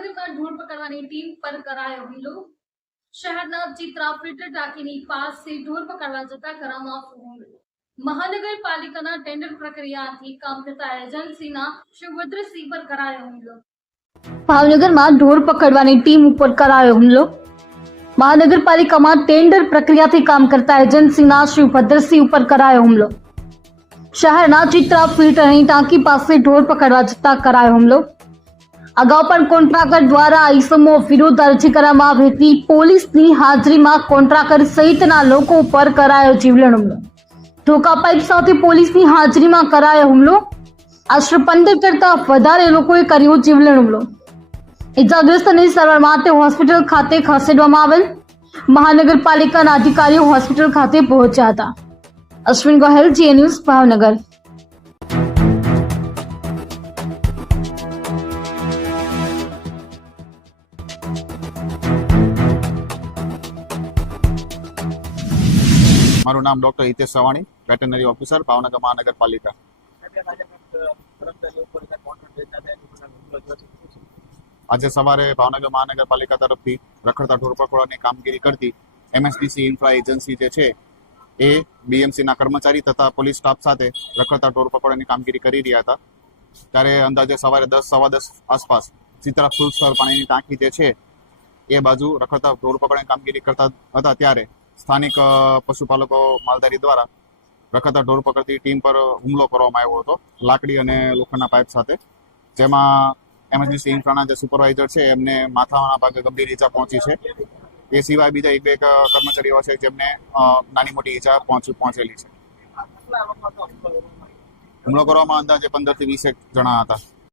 મહાનગરમાં ઢોર પકડવાની ટીમ પર કરાયો હુમલો શહેરના ચિત્રા ફિલ્ટર ટાંકીની પાસે ઢોર પકડવા જતા કરવામાં હુમલો મહાનગરપાલિકાના ટેન્ડર પ્રક્રિયાથી કામ કરતા એજન્સીના સુભદ્રસિંહ પર કરાયો હુમલો ભાવનગરમાં ઢોર પકડવાની ટીમ ઉપર કરાયો હુમલો મહાનગરપાલિકામાં ટેન્ડર પ્રક્રિયાથી કામ કરતા એજન્સીના શિવભદ્રસિંહ ઉપર કરાયો હુમલો શહેરના ચિત્રા ફિલ્ટરની ટાંકી પાસે ઢોર પકડવા જતા કરાયો હુમલો અગાઉ પણ કોન્ટ્રાક્ટર દ્વારા ઇસમો વિરુદ્ધ અરજી કરવામાં આવી હતી. પોલીસની હાજરીમાં કોન્ટ્રાક્ટર સહિતના લોકો ઉપર કરાયો જીવલેણ હુમલો. ધોકા પાઇપ સાથે પોલીસની હાજરીમાં કરાયો હુમલો. આશરે પંદર કરતા વધારે લોકોએ કર્યો જીવલેણ હુમલો. ઇજાગ્રસ્તને સારવાર માટે હોસ્પિટલ ખાતે ખસેડવામાં આવેલ મહાનગરપાલિકાના અધિકારીઓ હોસ્પિટલ ખાતે પહોંચ્યા હતા. અશ્વિન ગોહેલ જીએ ન્યૂઝ ભાવનગર. મારું નામ doctor Hitesh Savani, veterinary officer, Bhavnagar મહાનગરપાલિકા. આજે સવારે ભાવનગર મહાનગરપાલિકા તરફથી રખડતા ઢોરપકડવાની કામગીરી કરતી એમએસડીસી ઇન્ફ્રા એજન્સી જે છે, એ બીએમસીના કર્મચારી તથા પોલીસ સ્ટાફ સાથે રખડતા ઢોરપકડવાની કામગીરી કરી રહ્યા હતા. ત્યારે અંદાજે સવારે દસ, સવા દસ આસપાસ ચિત્રા ફૂલ સ્તર પાણીની ટાંકી જે છે, એ બાજુ રખડતા ઢોરપકડની કામગીરી કરતા હતા. ત્યારે સ્થાનિક પશુપાલકો માલધારી દ્વારા રખડતા ઢોર પકડતી ટીમ પર હુમલો કરવામાં આવ્યો હતો, લાકડી અને લોખંડના પાઇપ સાથે. જેમાં એમરજન્સી ઇન્ફ્રાના જે સુપરવાઇઝર છે, એમને માથાના ભાગે ગંભીર ઈજા પહોંચી છે. એ સિવાય બીજા એક, બે કર્મચારીઓ છે, જેમને નાની મોટી ઈજા પહોંચી, પહોંચેલી છે. હુમલો કરવામાં અંદાજે પંદરથી વીસેક જણા હતા.